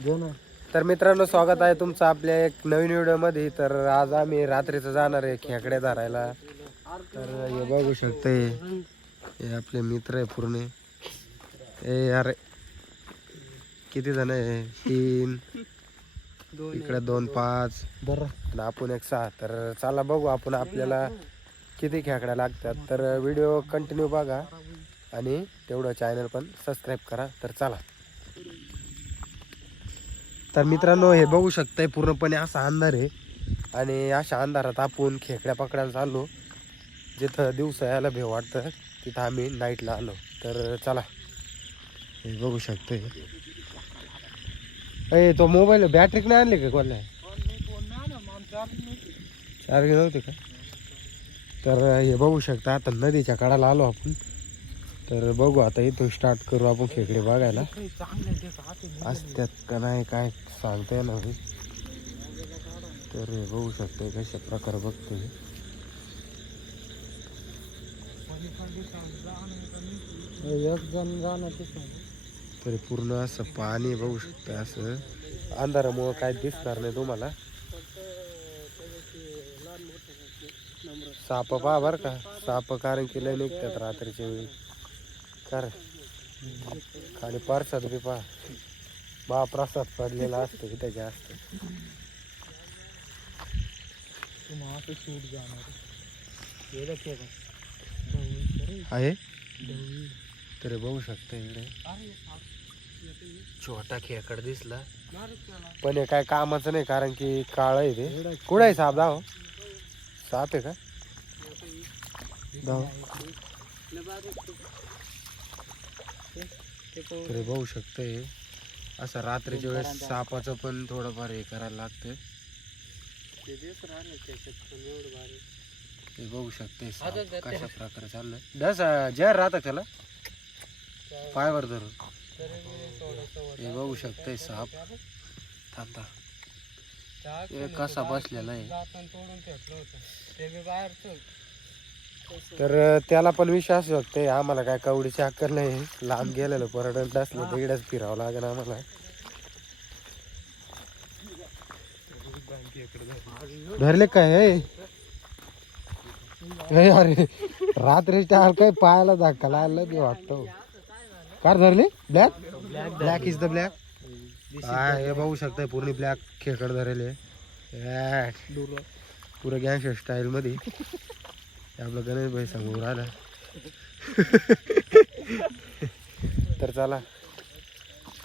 तर मित्रांनो, स्वागत आहे तुमचं आपल्या एक नवीन व्हिडिओमध्ये. तर आज आम्ही रात्रीचं जाणार आहे खेकडे धरायला. तर हे बघू शकते, हे आपले मित्र आहे पूर्ण. ए अरे किती जण आहे? 3 इकडे 2 5 आणि आपण एक 6. तर चला बघू आपण आपल्याला किती खेकड्या लागतात. तर व्हिडिओ कंटिन्यू बघा आणि तेवढं चॅनल पण सबस्क्राईब करा. तर चला. तर मित्रांनो, हे बघू शकताय पूर्णपणे असा अंधार आहे आणि अशा अंधारात आपण खेकड्या पकडायला चाललो. जिथं दिवसा यायला भेव वाटतं तिथं आम्ही नाईटला आलो. तर चला, हे बघू शकतोय. अरे तो मोबाईल बॅटरी नाही आणली का? कोणला चार्जिंग नव्हते का? तर हे बघू शकता, आता नदीच्या कडाला आलो आपण. तर बघू आता इथून स्टार्ट करू आपण खेकडे बघायला. असत्यात का नाही काय सांगता येणार नाही. तर हे बघू शकते कशा प्रकारे बघतोय. तरी पूर्ण असं पाणी बघू शकतं. असं अंधारामुळं काय दिसणार नाही तुम्हाला. साप पहा बरं का, साप कारण की लय निघतात रात्रीच्या वेळी. कर खाली परसाद बी पहा, महाप्रसाद पडलेला असतो इथे जास्त. आहे तरी बघू शकता इकडे छोटा खेकड दिसला, पण हे काय कामाचं नाही कारण की काळ आहे ते. कुठं आहे साप? दाव साप आहे का? दाव तरी बघू शकतोय. असं रात्रीच्या वेळेस सापाचं पण थोडंफार हे करायला लागतं. हे बघू शकते कशा प्रकारे चाललंय. डस जर राहतं त्याला पायवर धरून. हे बघू शकते साप थांबता कसा बसलेला आहे. तर त्याला पण विश्वास शकते. आम्हाला काय कवडीची अक्कल नाही. लांब गेलेलं पर्यटन असलं तर इकडेच फिरावं लागेल आम्हाला. धरले काय? अरे रात्री टाळ काय पायाला धक्का लागला ते वाटतं. कार धरली? Black black is the black. हा हे बघू शकताय पूर्ण ब्लॅक खेकड धरले पुरं गँगस्टर स्टाईल मध्ये. आपलं गणेश भाई समोर आला. तर चला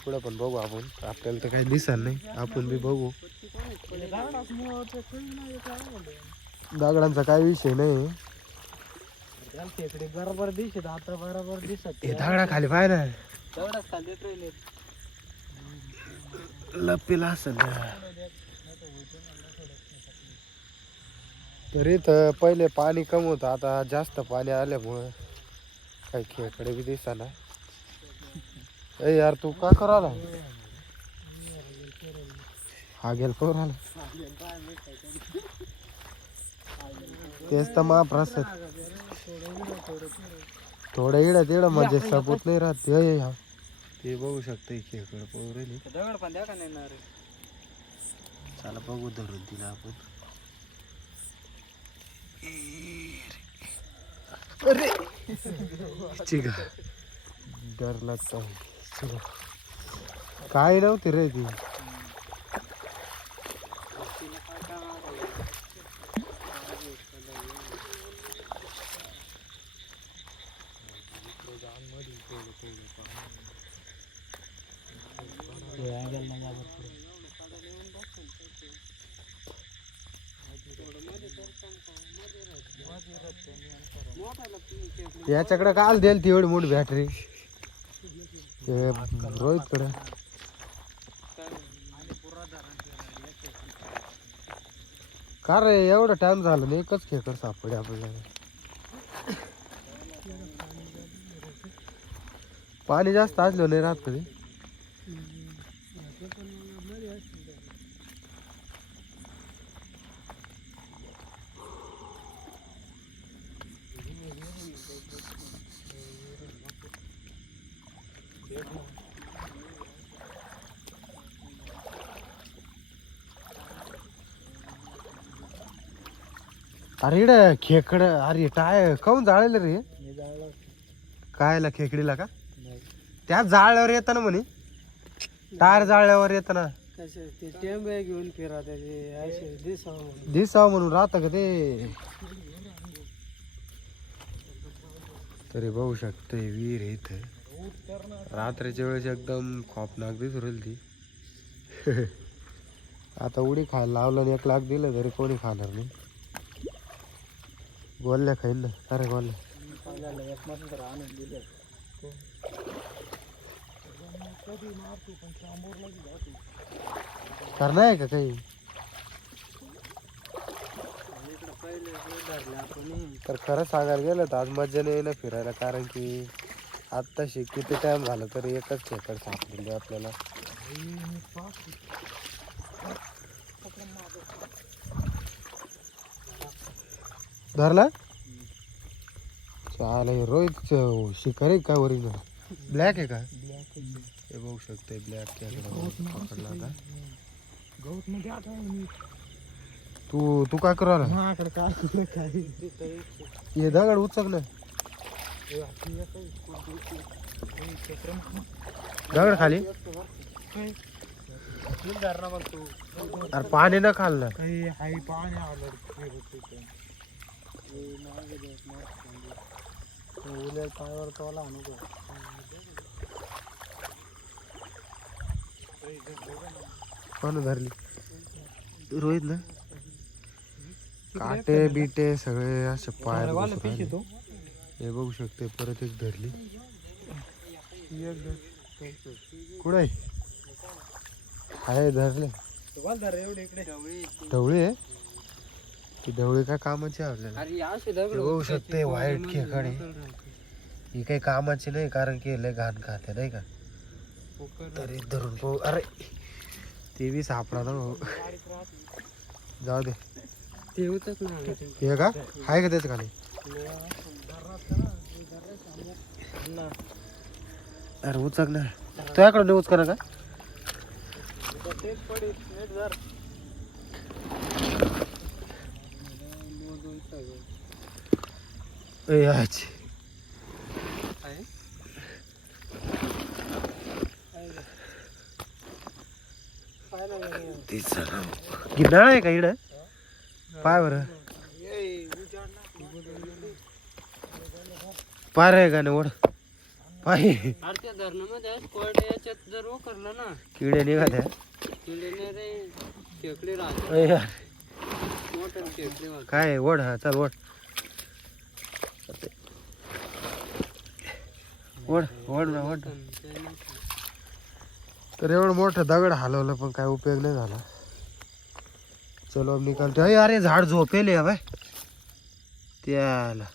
पुढं पण बघू आपण. आपल्याला तर काही दिसणार नाही, आपण बी बघू. दगडांचा काही विषय नाही. बरोबर दिसत आता, बरोबर दिसत. हे दगडा खाली पाय ना, लपीला असेल. तर इथं पहिले पाणी कम होतं, आता जास्त पाणी आल्यामुळं काही खेकडे बी दिसाना. ए यार तू का करू आला? हा गेल करू आला तेच तर महाप्रसाद. थोडं इडं तिडं म्हणजे सबूत नाही राहत. ते बघू शकते खेकड पळू राहिली. चला बघू धरून तिला आपण. अरे ठीक आहे, डर लागतो. काय नव्हती रे ती. याच्याकडे काल देईल ती एवढी मोठी बॅटरी रोहित कडे. का रे एवढा टाइम झाला नाही, एकच खेकड सापडे आपल्याला. पाणी जास्त असलं नाही राहत कधी. अरे इड खेकड अरे टाय काऊन जाळलं रे कायला खेकडीला का त्या जाळल्यावर येतं ना म्हणे टायर जाळल्यावर येतं ना घेऊन फिरा दिसावं म्हणून राहतं का ते तरी बघू शकते विहीर आहे इथं रात्रीच्या वेळेस एकदम खौफनाक दिसू राहील ती आता उडी खायला लावलं आणि 1 लाख दिलं तरी कोणी खाणार नाही गोल्ल्या खाईल ना अरे गोल्ल्या करणार आहे का काही तर खरं सांगायला गेलं तर आज मजा नाही ना फिरायला कारण की आत्ताशी किती टाइम झाला तरी एकच खेकड सापडली आपल्याला धरला चालेल रोहित शिकारी का ओरिजिनल ब्लॅक आहे का हे बघू शकते ब्लॅक पकडला आता तू काय करू आला हे दगड उचक ना दगड खाली अरे पाणी न खाल ना पायावर तोला कोण धरली रोहित ना काटे बिटे सगळे असे पाय हे बघू शकते परत एक धरली कुठे आहे धरले ढवळी आहे ती ढवळी काय कामाची आपल्याला बघू शकते व्हाईट खेकडे ही काही कामाची नाही कारण की लय घाण खाते नाही का तरी धरून पाहू अरे ते बी सापडा ना भाऊ जाऊ दे हे का आहे का त्याच खाली अरे उचक ना तुझ्याकडे नाही उचका ना का गिरणार आहे का इड पाय बर पाय आहे का नाही ओढ पाय किडे निघाल्या काय ओढ हा चल ओढ ओढ ओढ ना ओढ तर एवढं मोठं दगड हलवलं पण काय उपयोग नाही झाला चलो निकालतो अरे झाड झोपेले बाय त्याला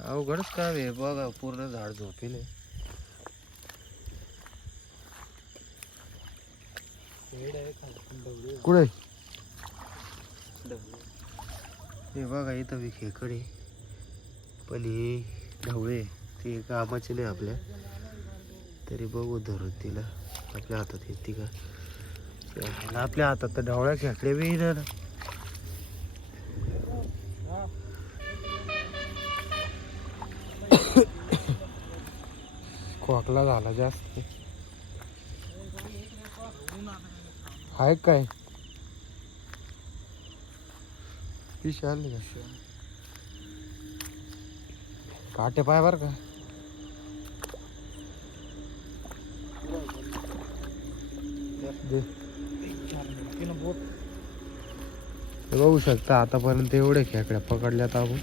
अवघडच काम आहे बघा पूर्ण झाड झोपेले कुठे हे बघा इथं बी खेकडे पण ही ढवळे ते कामाचे नाही आपल्या तरी बघू धरून तिला आपल्या हातात येते का आपल्या हातात तर ढवळ्या खेकडे बी ना खोकला झाला जास्त आहे काय पिशा आणली का काटे पाय बर का बघू शकता आतापर्यंत एवढे खेकड्या पकडल्यात आपण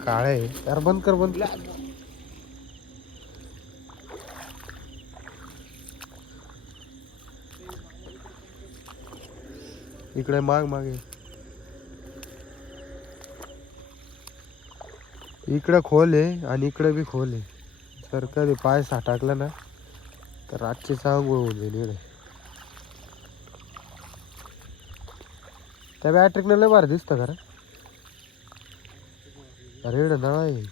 काळे यार बंद कर बंद इकडे माग मागे इकडे खोल आहे आणि इकडे बी खोल आहे जर कधी पाय साठाकला ना तर रातची सांग होऊन जाईल इकडे त्या बॅटरीनं लय भारी दिसतं खरं अरे इकडे नळा आहे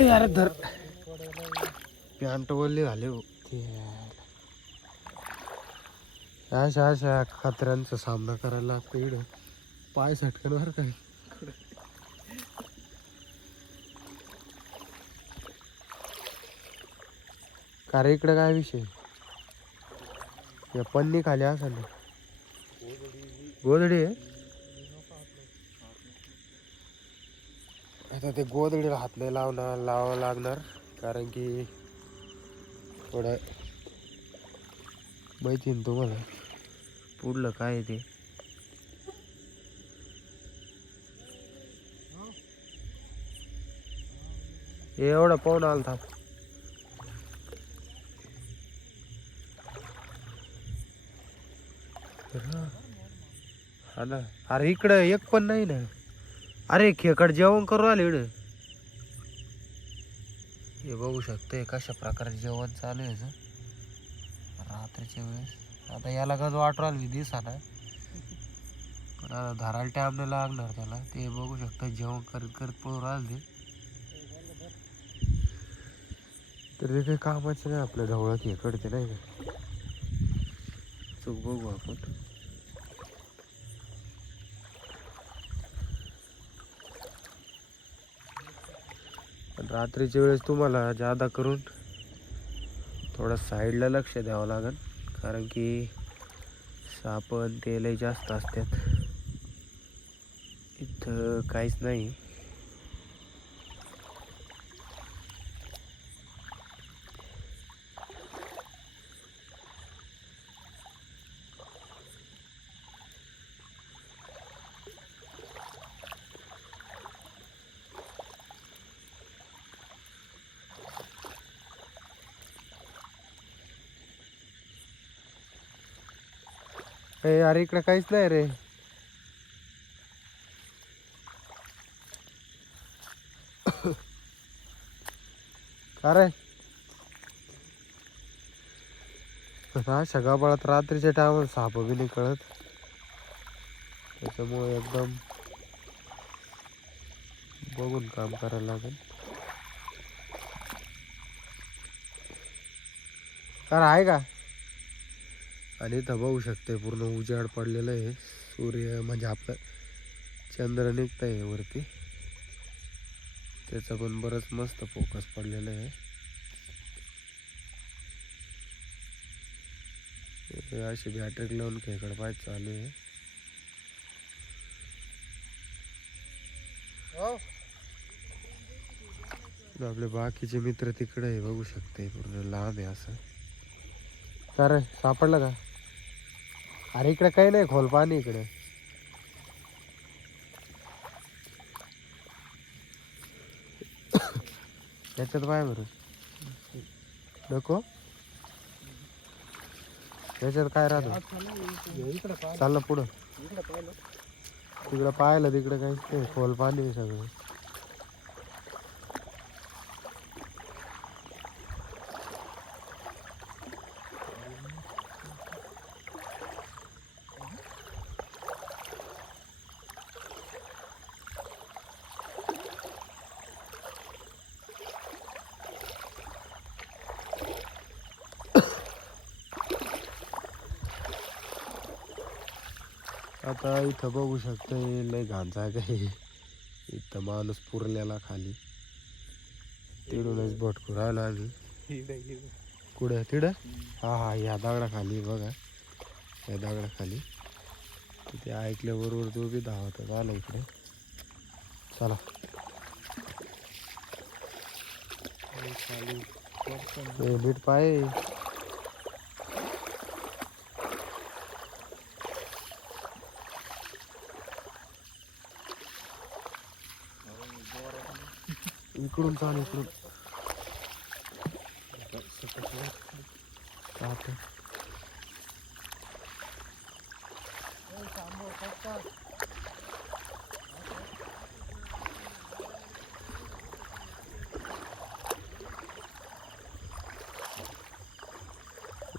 यार धर पॅन्ट वल्ली झाले हो. अशा अशा खतऱ्यांचा सामना करायला लागतो इकडं. पाय सटकणार काय. का रे इकडे काय विषय. या पन्नी खाली असेल ना. गोधडी आहे. आता ते गोधडीला हात नाही लावावं लागणार कारण की थोडं माहिती ना तुम्हाला पुढलं काय आहे ते. एवढा पाहून आला था. हा ना. अरे इकडं एक पण नाही ना. अरे खेकड जेवण करू आले इकडं. हे बघू शकते कशा प्रकारे जेवण चालू आहे याचं रात्रीच्या वेळेस. आता याला गज वाटू आली दिसा ना पण आता धरायला टाइम नाही लागणार त्याला. ते बघू शकता जेवण करत करत पळून राहिले तर ते काही कामाचे नाही आपल्या ढवळा खेकडते नाही का. चूक बघू आपण. रात्रीच्या वेळेस तुम्हाला जादा करून थोडा साईडला लक्ष द्यावं लागेल कारण की सापण तेलही जास्त असतात. इथं काहीच नाही. अरे इकडे काहीच नाही रे. अरे अशा गाबाळात रात्रीच्या टायमाला साप बी नाही कळत त्याच्यामुळे एकदम बघून काम करायला लागेल. अरे आहे का. आणि इथं बघू शकते पूर्ण उजाड पडलेलं आहे. सूर्य म्हणजे आपलं चंद्र निघत आहे वरती. त्याचा पण बरंच मस्त फोकस पडलेला आहे. अशी बॅटरी लावून खेकड पाय चालू आहे. आपले बाकीचे मित्र तिकडे आहे बघू शकते पूर्ण लांब आहे असं. तर सापडलं का. अरे इकडे काही नाही खोल पाणी इकडे. याच्यात पाय बरं नको. याच्यात काय राहतं चाल ना पुढं. तिकडं पाहिलं तिकडे काहीच नाही खोल पाणी आहे सगळं. आता इथं बघू शकते लय घाण जागा आहे. इथं माणूस पुरलेला खाली तिडूनच भटकू राहिला आम्ही. कुठं तिडं हा हा या दगडाखाली बघा. या दगडाखाली ते ऐकल्याबरोबर तो बी धावत आला इकडे. चला नीट पाय. इकडून चाल इकडून.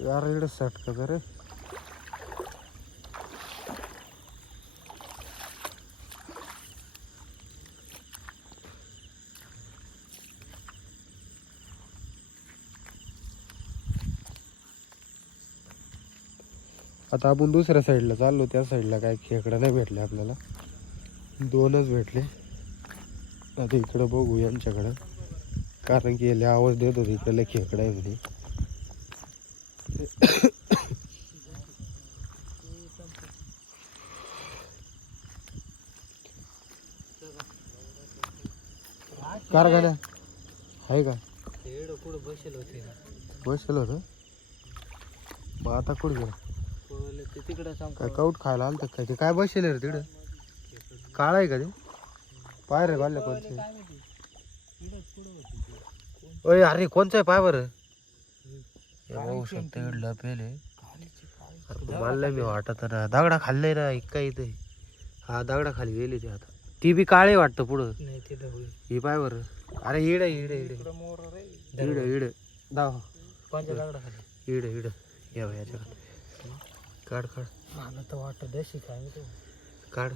यार इकडे सटक रे. आता आपण दुसऱ्या साईडला चाललो, त्या साईडला काय खेकडं नाही भेटले आपल्याला, 2च भेटले. आता इकडं बघू यांच्याकडं, कारण की याला आवाज देत होते इकडलं खेकडं आहे म्हणे. कारखाना आहे का? पुढे बसेल होते बसेल होतं. मग आता कुठं गेलं? ते तिकडं काय काऊट खायला आलं तर काय? ते काय बसेल रे तिकडं? काळ आहे का ते? पाय रे बाल्या कोणचे? ओय अरे कोणचं आहे पाय बरं? हे बघू शकतो इकडलं पेले. मला मी वाटत ना दगडा खाल्लाय ना इतका इथे. हा दगडा खाली गेली ते आता. ती बी काळे वाटतं पुढं. नाही ते ढवळे ही पाय बरं. अरे इड इड इड इड इड दाव कोणत्या दगडा खाली इड इड या याच्याकडे काढ काढ मला तर वाटतं देशी काय मी तो काढ.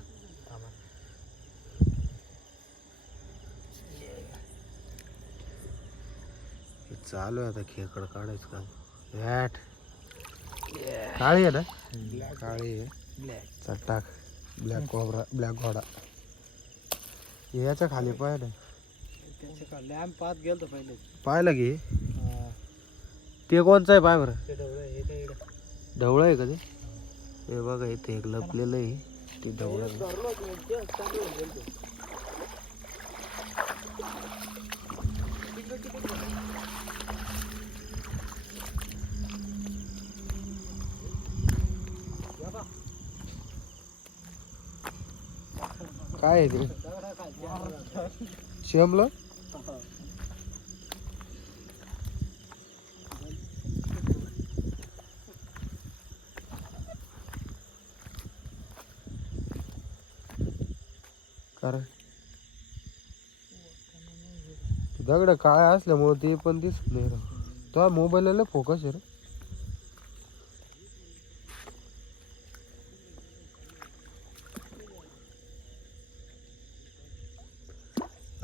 हे चालू आहे आता खेकड काढायचं काम. वॅट काळी आहे ना? काळी आहे. चट्टाक ब्लॅक कोबरा ब्लॅक घोडा. याच्या खाली पाय ना. त्यांचे काढले आम्ही पाहत गेलतो पहिले. पाहिलं की ते कोणचं आहे पाय बरं? ते ढवळे हे काय ढवळं आहे का ते? हे बघा इथे एक लपलेलं आहे ते ढवळं. काय आहे ते? शेमलं? कारण दगड काळ्या असल्यामुळे ते पण दिसत नाही राव. तो मोबाईलला फोकस आहे रे.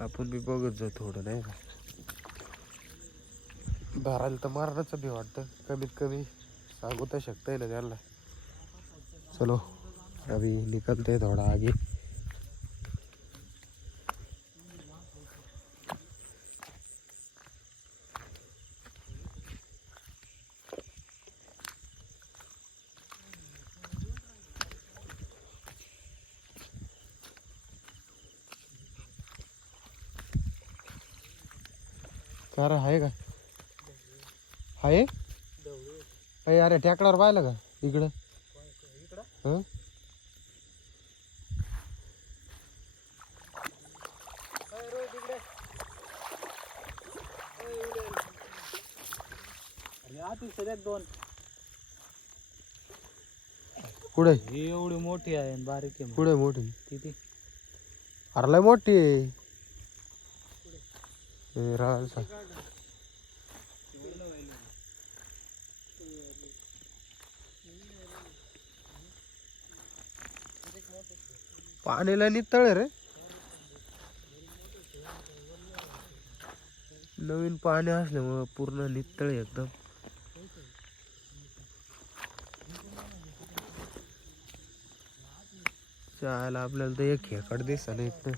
आपण बी बघत जाऊ थोडं नाही का. धरायला तर मारण्याचं बी वाटतं, कमीत कमी सांगू तर शकताय ना त्यांना. चलो अभी निकलते थोड़ा आगे. कार आहे का? आहे अरे ट्रॅक्टरवर पाहिलं का इकडं? हं? दोन कुठे? ही एवढी मोठी आहे आणि बारीक आहे. कुठे मोठी? किती अरे लय मोठी आहे. हे राहाल सा. पाणीला नितळ रे. नवीन पाणी असल्यामुळे पूर्ण नितळ एकदम. चायला आपल्याला तर एक खेकड दिसत नाही इथं.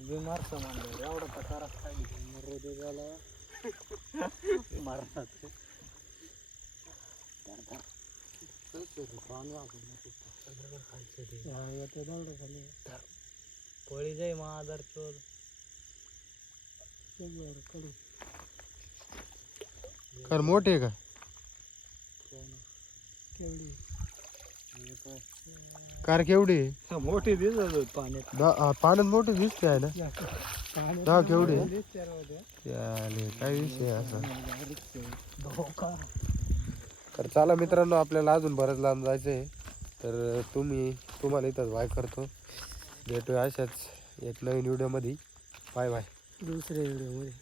बिमार समजलं एवढा प्रकार हृदयाला मारतात. पळी जाई मग आधार चोर कार मोठी आहे का? केवढी कार केवढी आहे? मोठी दिसत पाण्यात. पाण्यात मोठी दिसते आहे ना. हा केवढी आहे? दिसत काय विषय असा. तर चला मित्रांनो, आपल्याला अजून बरंच लांब जायचं आहे. तर तुम्हाला इथंच बाय करतो. भेटूया अशाच एक नवीन व्हिडिओमध्ये. Bye bye. दुसऱ्या व्हिडिओमध्ये.